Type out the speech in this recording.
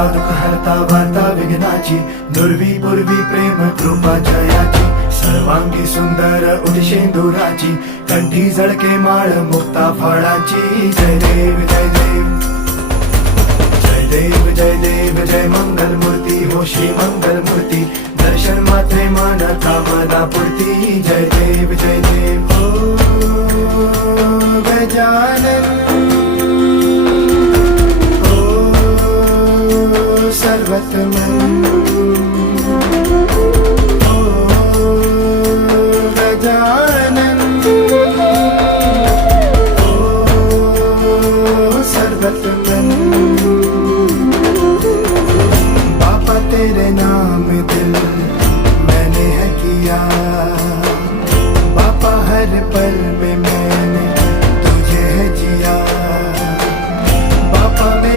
हरता दुःख हरता वार्ता विघ्नाची, दुर्वी पूर्वी प्रेम कृपा जयाची, सर्वांगी सुंदर उदिशेंदुराची, कंठी झळके माळ मुक्ता फळाची. जय देव जय देव जय देव जय देव जय मंगल मूर्ती हो श्री मंगल मूर्ती, दर्शन मात्रे मन कामना पूर्ती. जय देव जय देव हो गजानन हो सर्वतमन.